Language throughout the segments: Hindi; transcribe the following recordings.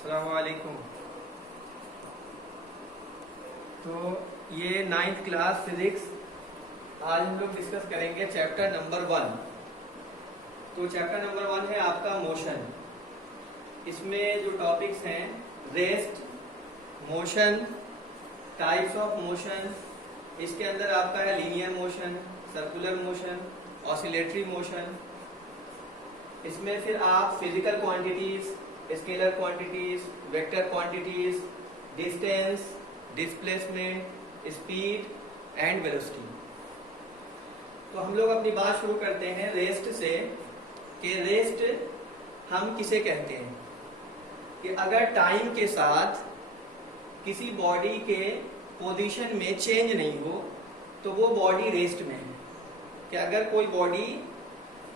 अस्सलामुअलैकुम। तो ये 9th क्लास फिजिक्स आज हम लोग डिस्कस करेंगे चैप्टर नंबर 1। तो चैप्टर नंबर 1 है आपका मोशन। इसमें जो टॉपिक्स हैं rest, motion, types of motion, इसके अंदर आपका है linear motion, circular motion, oscillatory motion. इसमें फिर आप physical quantities, scalar quantities, vector quantities, distance, displacement, speed and velocity. तो हम लोग अपनी बात शुरू करते हैं रेस्ट से कि रेस्ट हम किसे कहते हैं। कि अगर टाइम के साथ किसी बॉडी के पोजीशन में चेंज नहीं हो तो वो बॉडी रेस्ट में है। कि अगर कोई बॉडी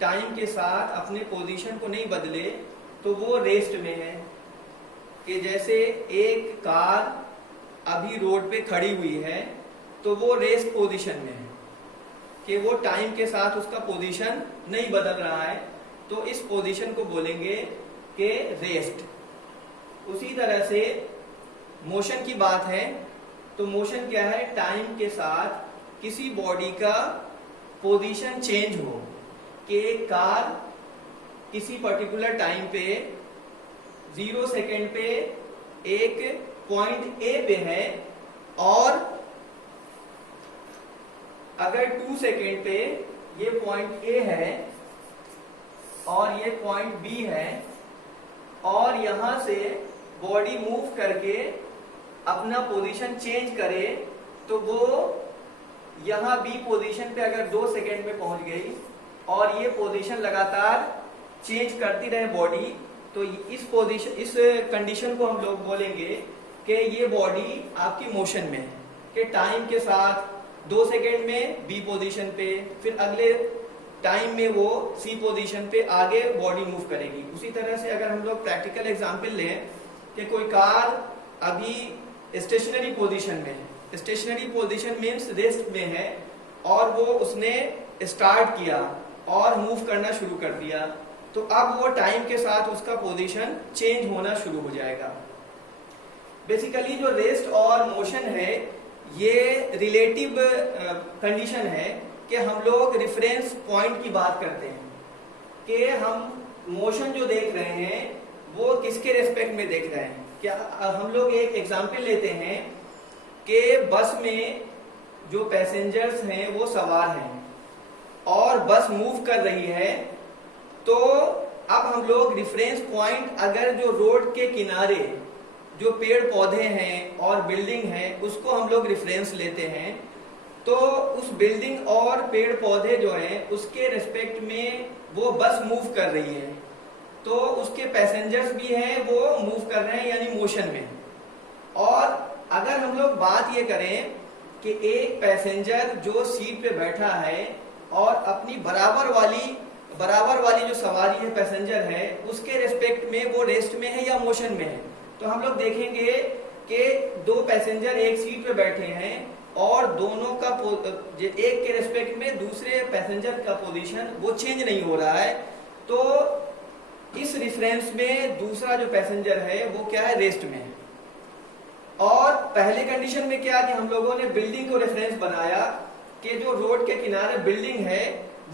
टाइम के साथ अपने पोजीशन को नहीं बदले तो वो रेस्ट में है। कि जैसे एक कार अभी रोड पे खड़ी हुई है तो वो रेस्ट पोजीशन में है कि वो टाइम के साथ उसका पोजीशन नहीं बदल रहा है, तो इस पोजीशन को बोलेंगे कि रेस्ट। उसी तरह से मोशन की बात है तो मोशन क्या है, टाइम के साथ किसी बॉडी का पोजीशन चेंज हो। कि एक कार किसी पर्टिकुलर टाइम पे 0 सेकेंड पे एक पॉइंट ए पे है और अगर 2 सेकेंड पे ये पॉइंट ए है और ये पॉइंट बी है और यहां से बॉडी मूव करके अपना पोजीशन चेंज करे तो वो यहां बी पोजीशन पे अगर 2 सेकेंड में पहुंच गई और ये पोजीशन लगातार चेंज करती रहे बॉडी, तो इस कंडीशन को हम लोग बोलेंगे कि ये बॉडी आपकी मोशन में है। कि टाइम के साथ 2 सेकेंड में बी पोजीशन पे, फिर अगले टाइम में वो सी पोजीशन पे आगे बॉडी मूव करेगी। उसी तरह से अगर हम लोग प्रैक्टिकल एग्जांपल लें कि कोई कार अभी स्टेशनरी पोजीशन में है, स्टेशनरी पोजीशन मीन्स रेस्ट में है, और वो उसने स्टार्ट किया और मूव करना शुरू कर दिया, तो अब वो टाइम के साथ उसका पोजीशन चेंज होना शुरू हो जाएगा। बेसिकली जो रेस्ट और मोशन है ये रिलेटिव कंडीशन है कि हम लोग रेफरेंस पॉइंट की बात करते हैं। कि हम मोशन जो देख रहे हैं वो किसके रेस्पेक्ट में देख रहे हैं। क्या हम लोग एक एग्जांपल लेते हैं कि बस में जो पैसेंजर्स हैं वो सवार हैं और बस मूव कर रही है, तो अब हम लोग रेफरेंस पॉइंट अगर जो रोड के किनारे जो पेड़ पौधे हैं और बिल्डिंग है उसको हम लोग रेफरेंस लेते हैं, तो उस बिल्डिंग और पेड़ पौधे जो हैं उसके रेस्पेक्ट में वो बस मूव कर रही है, तो उसके पैसेंजर्स भी हैं वो मूव कर रहे हैं यानी मोशन में। और अगर हम लोग बात ये करें कि एक पैसेंजर जो सीट पे बैठा है और अपनी बराबर वाली जो सवारी है, पैसेंजर है, उसके रेस्पेक्ट में वो रेस्ट में है या मोशन में है, तो हम लोग देखेंगे कि 2 पैसेंजर एक सीट पे बैठे हैं और दोनों का एक के रेस्पेक्ट में दूसरे पैसेंजर का पोजीशन वो चेंज नहीं हो रहा है, तो इस रेफरेंस में दूसरा जो पैसेंजर है वो क्या है, रेस्ट में है। और पहले कंडीशन में क्या कि हम लोगों ने बिल्डिंग को रेफरेंस बनाया कि जो रोड के किनारे बिल्डिंग है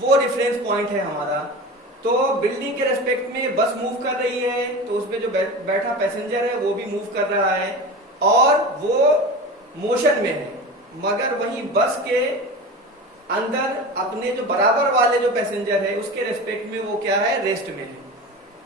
वो रेफरेंस पॉइंट है हमारा, तो बिल्डिंग के रेस्पेक्ट में बस मूव कर रही है तो उसमें जो बैठा पैसेंजर है वो भी मूव कर रहा है और वो मोशन में है। मगर वहीं बस के अंदर अपने जो बराबर वाले जो पैसेंजर है उसके रेस्पेक्ट में वो क्या है, रेस्ट में है।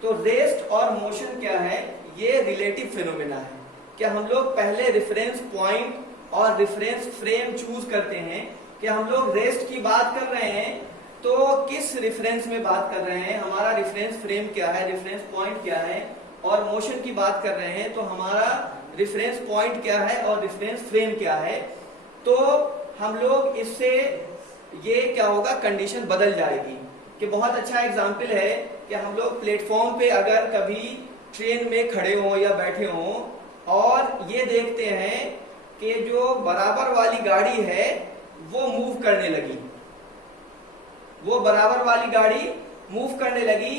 तो रेस्ट और मोशन क्या है, ये रिलेटिव फिनोमेना है। क्या हम लोग पहले रेफरेंस पॉइंट और रेफरेंस फ्रेम चूज करते हैं कि हम लोग रेस्ट की बात कर रहे हैं तो किस रेफरेंस में बात कर रहे हैं, हमारा रेफरेंस फ्रेम क्या है, रेफरेंस पॉइंट क्या है, और मोशन की बात कर रहे हैं तो हमारा रेफरेंस पॉइंट क्या है और रेफरेंस फ्रेम क्या है। तो हम लोग इससे ये क्या होगा, कंडीशन बदल जाएगी। कि बहुत अच्छा एग्जाम्पल है कि हम लोग प्लेटफॉर्म पे अगर कभी ट्रेन में खड़े हों या बैठे हों और ये देखते हैं कि जो बराबर वाली गाड़ी है वो मूव करने लगी, वो बराबर वाली गाड़ी मूव करने लगी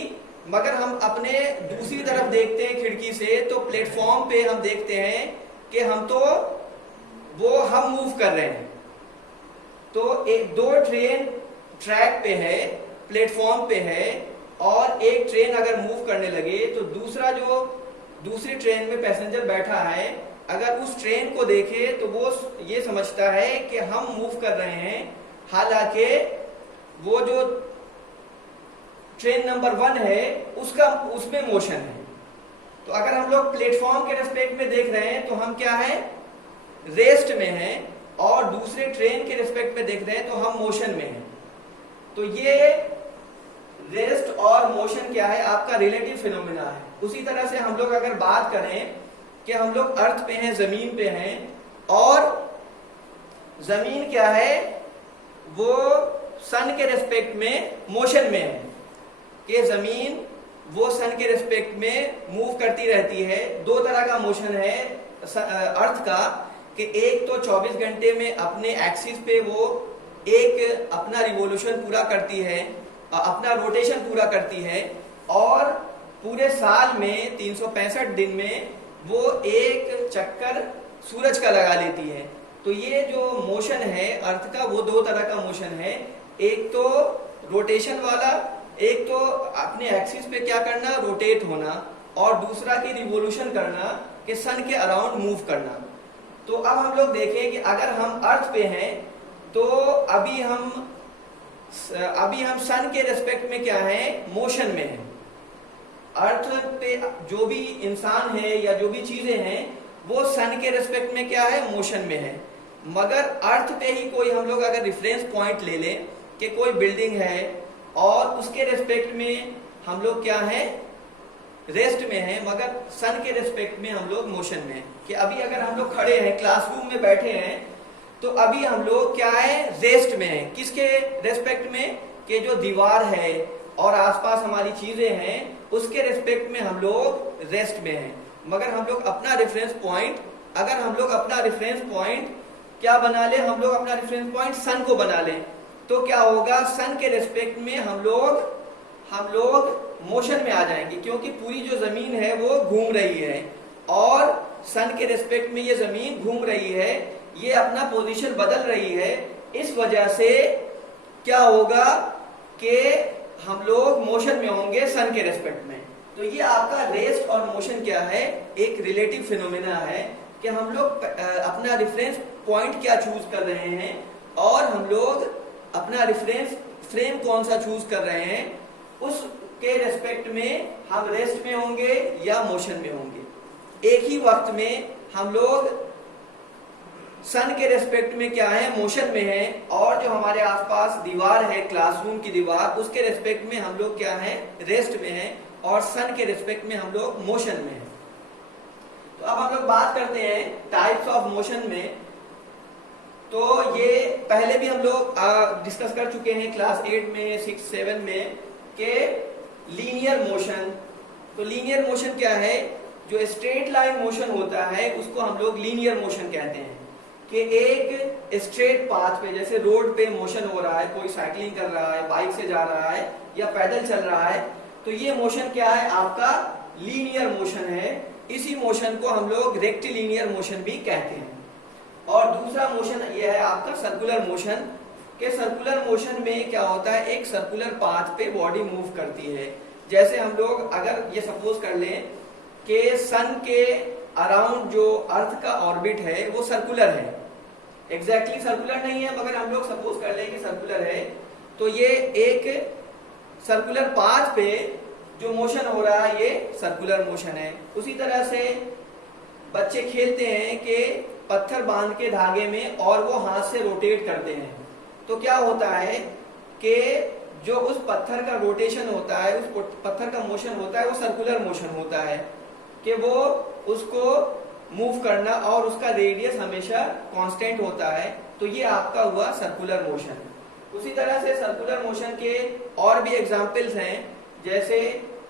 मगर हम अपने दूसरी तरफ देखते हैं खिड़की से, तो प्लेटफॉर्म पे हम देखते हैं कि हम मूव कर रहे हैं। तो दो ट्रेन ट्रैक पे है, प्लेटफॉर्म पे है, और एक ट्रेन अगर मूव करने लगे तो दूसरी ट्रेन में पैसेंजर बैठा है, अगर उस ट्रेन को देखे तो वो ये समझता है कि हम मूव कर रहे हैं, हालांकि वो जो ट्रेन नंबर 1 है उसमें मोशन है। तो अगर हम लोग प्लेटफॉर्म के रेस्पेक्ट में देख रहे हैं तो हम क्या है, रेस्ट में हैं, और दूसरे ट्रेन के रेस्पेक्ट में देख रहे हैं तो हम मोशन में हैं। तो ये रेस्ट और मोशन क्या है, आपका रिलेटिव फिनोमेना है। उसी तरह से हम लोग अगर बात करें कि हम लोग अर्थ पे हैं, जमीन पे हैं, और जमीन क्या है, वो सन के रेस्पेक्ट में मोशन में है, कि जमीन वो सन के रेस्पेक्ट में मूव करती रहती है। दो तरह का मोशन है अर्थ का, कि एक तो 24 घंटे में अपने एक्सिस पे वो एक अपना रिवोल्यूशन पूरा करती है, अपना रोटेशन पूरा करती है, और पूरे साल में 365 दिन में वो एक चक्कर सूरज का लगा लेती है। तो ये जो मोशन है अर्थ का, वो दो तरह का मोशन है, एक तो रोटेशन वाला, एक तो अपने एक्सिस पे क्या करना, रोटेट होना, और दूसरा की रिवोल्यूशन करना, कि सन के अराउंड मूव करना। तो अब हम लोग देखें कि अगर हम अर्थ पे हैं तो अभी हम सन के रेस्पेक्ट में क्या है, मोशन में है। अर्थ पे जो भी इंसान है या जो भी चीजें हैं वो सन के रेस्पेक्ट में क्या है, मोशन में है। मगर अर्थ पे ही कोई हम लोग अगर रेफरेंस पॉइंट ले लें कि कोई बिल्डिंग है और उसके रेस्पेक्ट में हम लोग क्या है, रेस्ट में है, मगर सन के रेस्पेक्ट में हम लोग मोशन में है। कि अभी अगर हम लोग खड़े हैं, क्लासरूम में बैठे हैं, तो अभी हम लोग क्या है, रेस्ट में है। किसके रेस्पेक्ट में, कि जो दीवार है और आसपास हमारी चीजें हैं उसके रेस्पेक्ट में हम लोग रेस्ट में हैं। मगर हम लोग अपना रेफरेंस पॉइंट, अगर हम लोग अपना रेफरेंस पॉइंट क्या बना ले, हम लोग अपना रेफरेंस पॉइंट सन को बना लें, तो क्या होगा, सन के रेस्पेक्ट में हम लोग मोशन में आ जाएंगे, क्योंकि पूरी जो जमीन है वो घूम रही है और सन के रेस्पेक्ट में ये जमीन घूम रही है, ये अपना पोजीशन बदल रही है। इस वजह से क्या होगा कि हम लोग मोशन में होंगे सन के रेस्पेक्ट में। तो ये आपका रेस्ट और मोशन क्या है, एक रिलेटिव फिनोमेना है, कि हम लोग अपना रेफरेंस पॉइंट क्या चूज कर रहे हैं, और हम लोग अपना रेफरेंस फ्रेम कौन सा चूज कर रहे हैं, उसके रेस्पेक्ट में हम रेस्ट में होंगे या मोशन में होंगे। एक ही वक्त में हम लोग सन के रेस्पेक्ट में क्या है, मोशन में है, और जो हमारे आसपास दीवार है, क्लासरूम की दीवार, उसके रेस्पेक्ट में हम लोग क्या है, रेस्ट में है, और सन के रेस्पेक्ट में हम लोग मोशन में है। तो अब हम लोग बात करते हैं टाइप्स ऑफ मोशन में। तो ये पहले भी हम लोग डिस्कस कर चुके हैं क्लास 8 में, 6, 7 में, के लीनियर मोशन। तो लीनियर मोशन क्या है, जो स्ट्रेट लाइन मोशन होता है उसको हम लोग लीनियर मोशन कहते हैं। कि एक स्ट्रेट पाथ पे, जैसे रोड पे मोशन हो रहा है, कोई साइकिलिंग कर रहा है, बाइक से जा रहा है या पैदल चल रहा है, तो ये मोशन क्या है, आपका लीनियर मोशन है। इसी मोशन को हम लोग रेक्टिलिनियर मोशन भी कहते हैं। और दूसरा मोशन ये है आपका सर्कुलर मोशन। के सर्कुलर मोशन में क्या होता है, एक सर्कुलर पाथ पे बॉडी मूव करती है। जैसे हम लोग अगर ये सपोज कर लें कि सन के अराउंड जो अर्थ का ऑर्बिट है वो सर्कुलर है, एग्जैक्टली सर्कुलर नहीं है मगर हम लोग सपोज कर लें कि सर्कुलर है, तो ये एक सर्कुलर पाथ पे जो मोशन हो रहा है ये सर्कुलर मोशन है। उसी तरह से बच्चे खेलते हैं कि पत्थर बांध के धागे में और वो हाथ से रोटेट करते हैं, तो क्या होता है कि जो उस पत्थर का रोटेशन होता है, उस पत्थर का मोशन होता है, वो सर्कुलर मोशन होता है, कि वो उसको मूव करना और उसका रेडियस हमेशा कांस्टेंट होता है। तो ये आपका हुआ सर्कुलर मोशन। उसी तरह से सर्कुलर मोशन के और भी एग्जांपल्स हैं, जैसे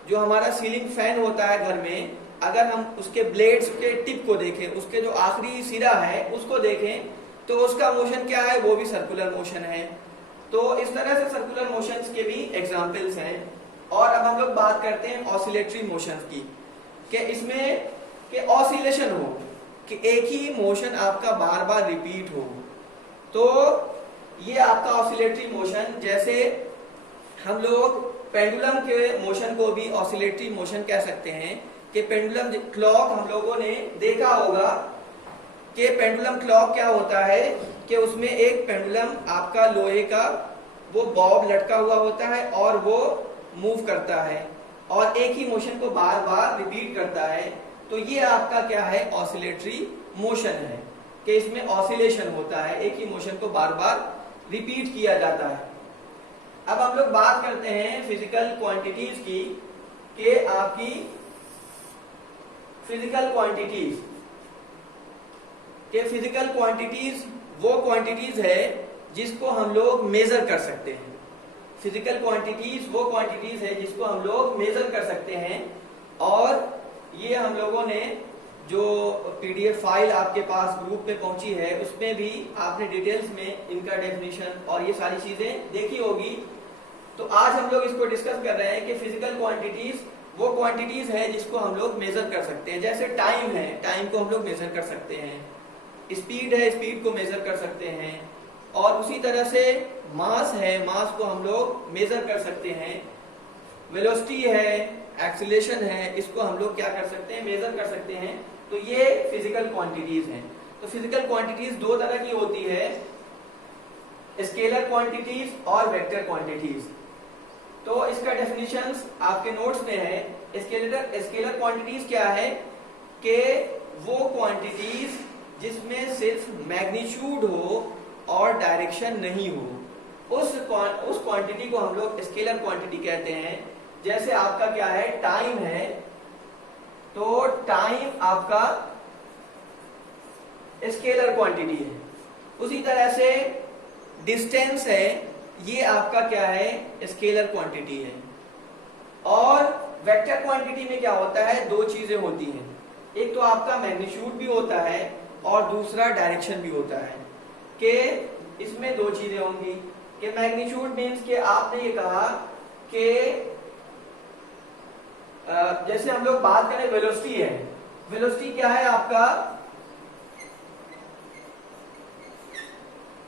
जो हमारा सीलिंग फैन होता है घर में, अगर हम उसके ब्लेड्स के टिप को देखें, उसके जो आखिरी सिरा है उसको देखें, तो उसका मोशन क्या है, वो भी सर्कुलर मोशन है। तो इस तरह से सर्कुलर मोशंस के भी एग्जांपल्स हैं। और अब हम लोग बात करते हैं ऑसिलेटरी मोशन की, कि इसमें कि ऑसिलेशन हो, कि एक ही मोशन आपका बार बार रिपीट हो। तो ये आपका ऑसिलेटरी मोशन, जैसे हम लोग पेंडुलम के मोशन को भी ऑसिलेटरी मोशन कह सकते हैं। कि पेंडुलम क्लॉक हम लोगों ने देखा होगा कि पेंडुलम क्लॉक क्या होता है, कि उसमें एक पेंडुलम आपका लोहे का वो बॉब लटका हुआ होता है और वो मूव करता है और एक ही मोशन को बार बार रिपीट करता है। तो ये आपका क्या है, ऑसिलेटरी मोशन है, कि इसमें ऑसिलेशन होता है, एक ही मोशन को बार बार रिपीट किया जाता है। अब हम लोग बात करते हैं फिजिकल क्वांटिटीज की, कि आपकी फिजिकल क्वांटिटीज, के फिजिकल क्वांटिटीज वो क्वांटिटीज है जिसको हम लोग मेजर कर सकते हैं। फिजिकल क्वांटिटीज वो क्वांटिटीज है जिसको हम लोग मेजर कर सकते हैं। और ये हम लोगों ने जो पीडीएफ फाइल आपके पास ग्रुप में पहुंची है उसमें भी आपने डिटेल्स में इनका डेफिनेशन और ये सारी चीजें देखी होगी। तो आज हम लोग इसको डिस्कस कर रहे हैं कि फिजिकल क्वांटिटीज वो क्वांटिटीज है जिसको हम लोग मेजर कर सकते हैं। जैसे टाइम है, टाइम को हम लोग मेजर कर सकते हैं। स्पीड है, स्पीड को मेजर कर सकते हैं। और उसी तरह से मास है, मास को हम लोग मेजर कर सकते हैं। वेलोसिटी है, एक्सीलरेशन है, इसको हम लोग क्या कर सकते हैं, मेजर कर सकते हैं। तो ये फिजिकल क्वांटिटीज हैं। तो फिजिकल क्वांटिटीज दो तरह की होती है, स्केलर क्वांटिटीज और वेक्टर क्वांटिटीज। तो इसका डेफिनेशंस आपके नोट्स में है। स्केलर क्वांटिटीज क्या है, कि वो क्वांटिटीज जिसमें सिर्फ मैग्नीट्यूड हो और डायरेक्शन नहीं हो, उस क्वांटिटी को हम लोग स्केलर क्वांटिटी कहते हैं। जैसे आपका क्या है, टाइम है, तो टाइम आपका स्केलर क्वांटिटी है। उसी तरह से डिस्टेंस है, ये आपका क्या है, स्केलर क्वांटिटी है। और वेक्टर क्वांटिटी में क्या होता है, दो चीजें होती हैं। एक तो आपका मैग्नीट्यूड भी होता है और दूसरा डायरेक्शन भी होता है। कि इसमें दो चीजें होंगी, कि मैग्नीट्यूड मीन्स कि आपने ये कहा कि जैसे हम लोग बात करें वेलोसिटी है, वेलोसिटी क्या है आपका,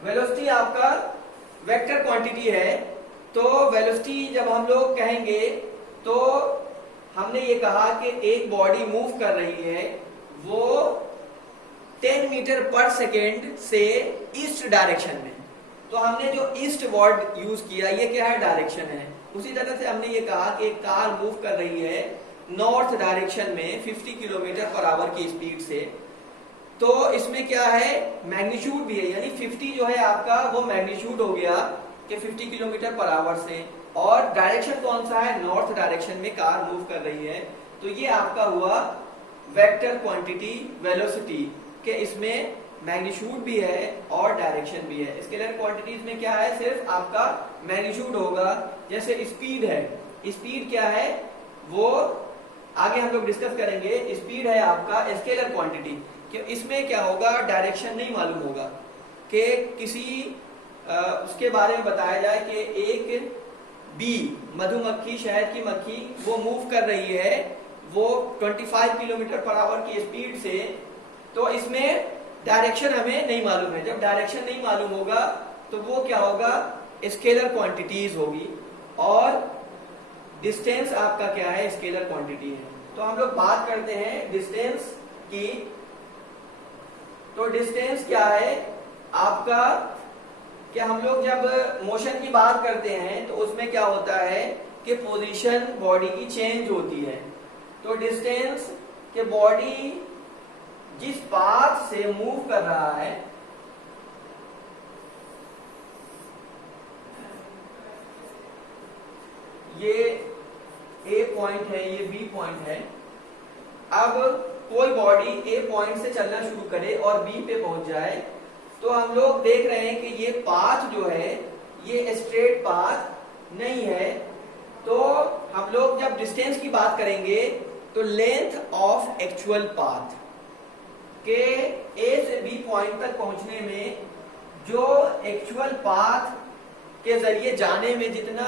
वेलोसिटी आपका वेक्टर क्वांटिटी है। तो वेलोसिटी जब हम लोग कहेंगे तो हमने ये कहा कि एक बॉडी मूव कर रही है, वो 10 मीटर पर सेकेंड से ईस्ट डायरेक्शन में। तो हमने जो ईस्ट वर्ड यूज किया, ये क्या है, डायरेक्शन है। उसी तरह से हमने ये कहा कि एक कार मूव कर रही है नॉर्थ डायरेक्शन में 50 किलोमीटर पर आवर की स्पीड से। तो इसमें क्या है, मैग्नीट्यूड भी है, यानी 50 जो है आपका वो मैग्नीट्यूड हो गया कि 50 किलोमीटर पर आवर से। और डायरेक्शन कौन सा है, नॉर्थ डायरेक्शन में कार मूव कर रही है। तो ये आपका हुआ वेक्टर क्वांटिटी वेलोसिटी, कि इसमें मैग्नीट्यूड भी है और डायरेक्शन भी है। स्केलर क्वांटिटीज में क्या है, सिर्फ आपका मैग्नीट्यूड होगा। जैसे स्पीड है, स्पीड क्या है वो आगे हम लोग डिस्कस करेंगे। स्पीड है आपका स्केलर क्वांटिटी, कि इसमें क्या होगा, डायरेक्शन नहीं मालूम होगा। कि किसी उसके बारे में बताया जाए कि एक बी, मधुमक्खी, शहद की मक्खी, वो मूव कर रही है वो 25 किलोमीटर पर आवर की स्पीड से। तो इसमें डायरेक्शन हमें नहीं मालूम है। जब डायरेक्शन नहीं मालूम होगा तो वो क्या होगा, स्केलर क्वांटिटीज होगी। और डिस्टेंस आपका क्या है, स्केलर क्वांटिटी है। तो हम लोग बात करते हैं डिस्टेंस की। तो डिस्टेंस क्या है आपका, कि हम लोग जब मोशन की बात करते हैं तो उसमें क्या होता है कि पोजीशन बॉडी की चेंज होती है। तो डिस्टेंस के बॉडी जिस पाथ से मूव कर रहा है, ये ए पॉइंट है, ये बी पॉइंट है। अब कोई बॉडी ए पॉइंट से चलना शुरू करे और बी पे पहुंच जाए, तो हम लोग देख रहे हैं कि ये पाथ जो है ये स्ट्रेट पाथ नहीं है। तो हम लोग जब डिस्टेंस की बात करेंगे तो लेंथ ऑफ एक्चुअल पाथ, के ए से बी पॉइंट तक पहुंचने में जो एक्चुअल पाथ के जरिए जाने में जितना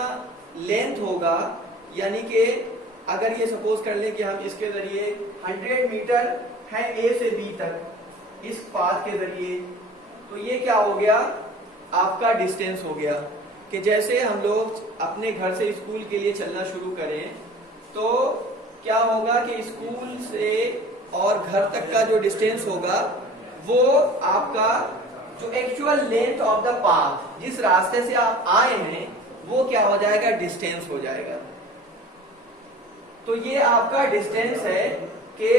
लेंथ होगा यानी कि अगर ये सपोज कर लें कि हम इसके जरिए 100 मीटर है ए से बी तक इस पाथ के जरिए, तो ये क्या हो गया, आपका डिस्टेंस हो गया। कि जैसे हम लोग अपने घर से स्कूल के लिए चलना शुरू करें तो क्या होगा कि स्कूल से और घर तक का जो डिस्टेंस होगा वो आपका जो actual length of the path, जिस रास्ते से आप आए हैं, वो क्या हो जाएगा, डिस्टेंस हो जाएगा। तो ये आपका डिस्टेंस है कि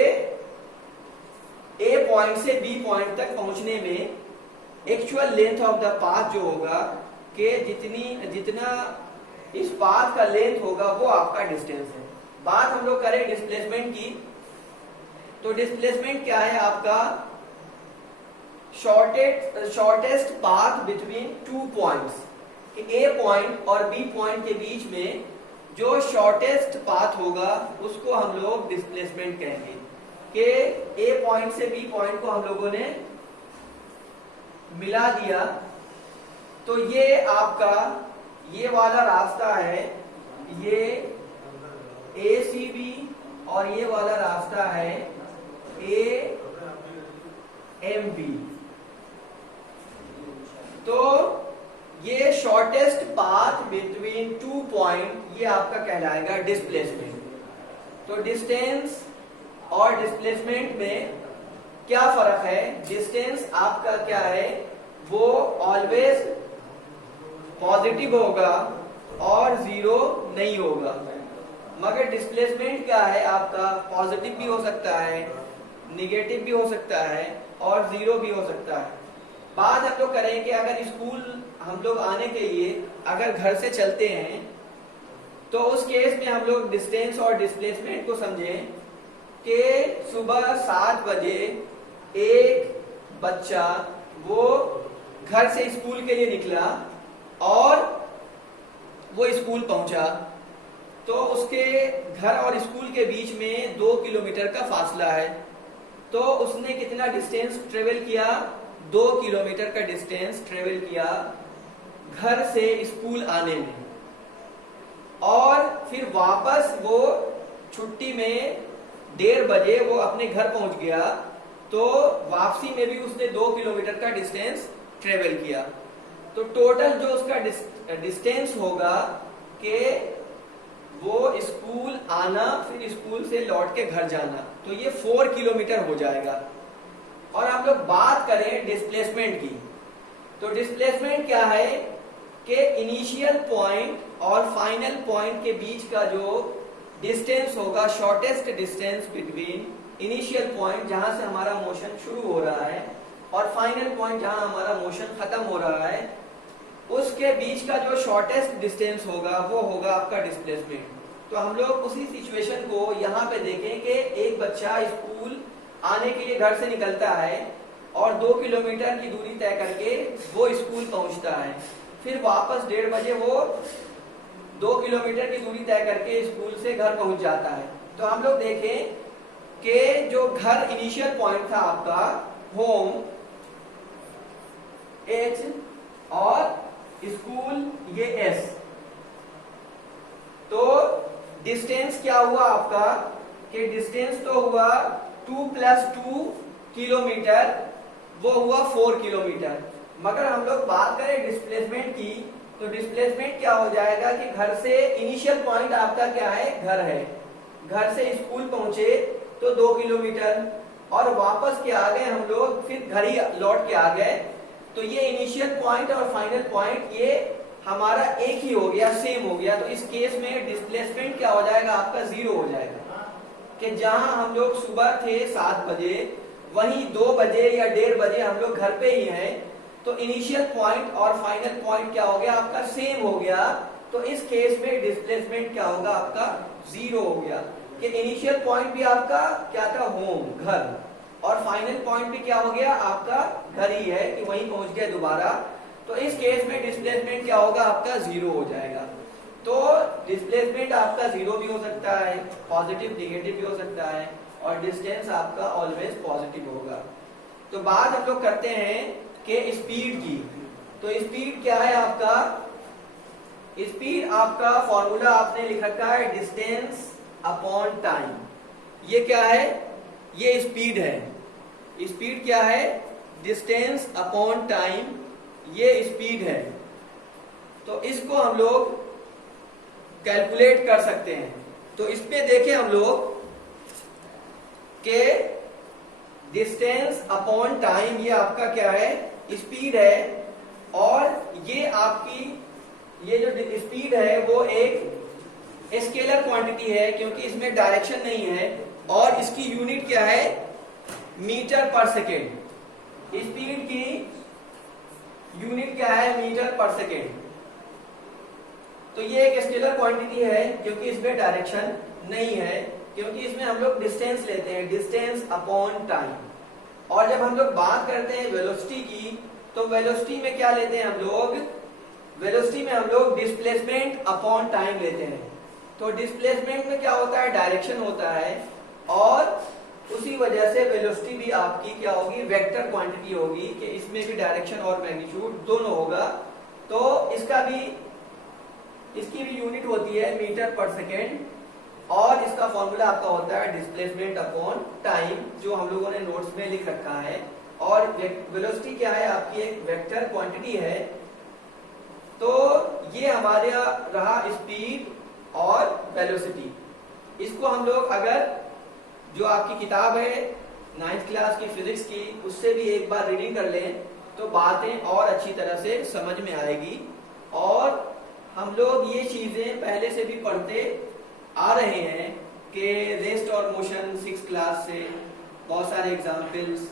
ए पॉइंट से बी पॉइंट तक पहुंचने में actual length of the path जो होगा कि जितना इस पाथ का लेंथ होगा वो आपका डिस्टेंस है। बात हम लोग करें डिस्प्लेसमेंट की, तो डिस्प्लेसमेंट क्या है आपका, shortest path between two points, कि ए पॉइंट और बी पॉइंट के बीच में जो शॉर्टेस्ट पाथ होगा उसको हम लोग डिस्प्लेसमेंट कहेंगे। कि ए पॉइंट से बी पॉइंट को हम लोगों ने मिला दिया, तो ये आपका ये वाला रास्ता है, ये ए सी बी, और ये वाला रास्ता है ए एम बी। तो ये shortest path between two point, ये आपका कहलाएगा डिस्प्लेसमेंट। तो डिस्टेंस और डिस्प्लेसमेंट में क्या फर्क है, डिस्टेंस आपका क्या है, वो ऑलवेज पॉजिटिव होगा और जीरो नहीं होगा, मगर डिस्प्लेसमेंट क्या है आपका, पॉजिटिव भी हो सकता है, निगेटिव भी हो सकता है और जीरो भी हो सकता है। बात हम लोग करें कि अगर स्कूल हम लोग आने के लिए अगर घर से चलते हैं तो उस केस में हम लोग डिस्टेंस और डिस्प्लेसमेंट को समझें कि सुबह 7 बजे एक बच्चा वो घर से स्कूल के लिए निकला और वो स्कूल पहुंचा, तो उसके घर और स्कूल के बीच में 2 किलोमीटर का फासला है। तो उसने कितना डिस्टेंस ट्रेवल किया, 2 किलोमीटर का डिस्टेंस ट्रेवल किया घर से स्कूल आने में, और फिर वापस वो छुट्टी में 1:30 बजे वो अपने घर पहुंच गया, तो वापसी में भी उसने 2 किलोमीटर का डिस्टेंस ट्रेवल किया। तो टोटल जो उसका डिस्टेंस होगा कि वो स्कूल आना फिर स्कूल से लौट के घर जाना, तो ये 4 किलोमीटर हो जाएगा। और हम लोग बात करें डिस्प्लेसमेंट की, तो डिस्प्लेसमेंट क्या है कि इनिशियल पॉइंट और फाइनल पॉइंट के बीच का जो डिस्टेंस होगा, shortest distance between initial point जहां से हमारा मोशन शुरू हो रहा है और फाइनल पॉइंट जहां हमारा मोशन खत्म हो रहा है, उसके बीच का जो शॉर्टेस्ट डिस्टेंस होगा वो होगा आपका डिस्प्लेसमेंट। तो हम लोग उसी सिचुएशन को यहाँ पे देखें कि एक बच्चा स्कूल आने के लिए घर से निकलता है और 2 किलोमीटर की दूरी तय करके वो स्कूल पहुंचता है, फिर वापस 1:30 बजे वो 2 किलोमीटर की दूरी तय करके स्कूल से घर पहुंच जाता है। तो हम लोग देखें कि जो घर इनिशियल पॉइंट था आपका होम H और स्कूल ये S, तो डिस्टेंस क्या हुआ आपका कि डिस्टेंस तो हुआ 2 + 2 किलोमीटर, वो हुआ 4 किलोमीटर। मगर हम लोग बात करें डिस्प्लेसमेंट की, तो डिस्प्लेसमेंट क्या हो जाएगा कि घर से इनिशियल पॉइंट आपका क्या है, घर है, घर से स्कूल पहुंचे तो 2 किलोमीटर, और वापस के आ गए हम लोग, फिर घर ही लौट के आ गए, तो ये इनिशियल पॉइंट और फाइनल पॉइंट ये हमारा एक ही हो गया, सेम हो गया। तो इस केस में डिस्प्लेसमेंट क्या हो जाएगा आपका, 0 हो जाएगा। कि जहां हम लोग सुबह थे 7 बजे, वहीं 2 बजे या 1:30 बजे हम लोग घर पे ही हैं, तो इनिशियल पॉइंट और फाइनल पॉइंट क्या हो गया आपका, सेम हो गया। तो इस केस में डिस्प्लेसमेंट क्या होगा आपका, 0 हो गया। कि इनिशियल पॉइंट भी आपका क्या था, होम, घर, और फाइनल पॉइंट भी क्या हो गया आपका, घर ही है, कि वहीं पहुंच गया दोबारा। तो इस केस में डिस्प्लेसमेंट क्या होगा आपका, 0 हो जाएगा। तो डिस्प्लेसमेंट आपका 0 भी हो सकता है, पॉजिटिव निगेटिव भी हो सकता है, और डिस्टेंस आपका ऑलवेज पॉजिटिव होगा। तो बात हम लोग करते हैं कि स्पीड की। तो स्पीड क्या है आपका, स्पीड आपका फॉर्मूला आपने लिख रखा है डिस्टेंस अपॉन टाइम। ये क्या है? ये स्पीड है। स्पीड क्या है? डिस्टेंस अपॉन टाइम, ये स्पीड है। तो इसको हम लोग कैलकुलेट कर सकते हैं। तो इसमें देखें हम लोग के डिस्टेंस अपॉन टाइम, ये आपका क्या है? स्पीड है। और ये आपकी ये जो स्पीड है वो एक स्केलर क्वांटिटी है, क्योंकि इसमें डायरेक्शन नहीं है। और इसकी यूनिट क्या है? मीटर पर सेकेंड। स्पीड की यूनिट क्या है? मीटर पर सेकेंड। तो ये एक स्केलर क्वांटिटी है, क्योंकि इसमें डायरेक्शन नहीं है, क्योंकि इसमें हम लोग डिस्टेंस लेते हैं, डिस्टेंस अपॉन टाइम। और जब हम लोग बात करते हैं वेलोसिटी की, तो वेलोसिटी में क्या लेते हैं हम लोग? वेलोसिटी में हम लोग डिस्प्लेसमेंट अपॉन टाइम लेते हैं। तो डिस्प्लेसमेंट में क्या होता है? डायरेक्शन होता है। और उसी वजह से वेलोसिटी भी आपकी क्या होगी? वेक्टर क्वांटिटी होगी, कि इसमें भी डायरेक्शन और मैग्नीट्यूड दोनों होगा। तो इसकी भी यूनिट होती है मीटर पर सेकेंड। और इसका फॉर्मूला आपका होता है डिस्प्लेसमेंट अपॉन टाइम, जो हम लोगों ने नोट्स में लिख रखा है। और वेलोसिटी क्या है? आपकी एक वेक्टर क्वांटिटी है। तो ये हमारे रहा स्पीड और वेलोसिटी। इसको हम लोग अगर जो आपकी किताब है 9th क्लास की फिजिक्स की, उससे भी एक बार रीडिंग कर लें, तो बातें और अच्छी तरह से समझ में आएगी। और हम लोग ये चीजें पहले से भी पढ़ते आ रहे हैं कि रेस्ट और मोशन 6th क्लास से बहुत सारे एग्जाम्पल्स,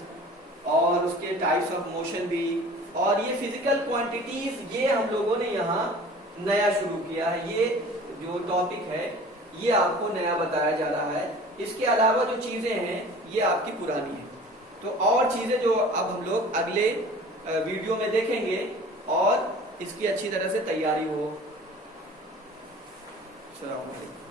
और उसके टाइप्स ऑफ मोशन भी, और ये फिजिकल क्वांटिटीज, ये हम लोगों ने यहाँ नया शुरू किया है। ये जो टॉपिक है ये आपको नया बताया जा रहा है। इसके अलावा जो चीजें हैं ये आपकी पुरानी है। तो और चीजें जो अब हम लोग अगले वीडियो में देखेंगे, और इसकी अच्छी तरह से तैयारी हो। अस्सलाम वालेकुम।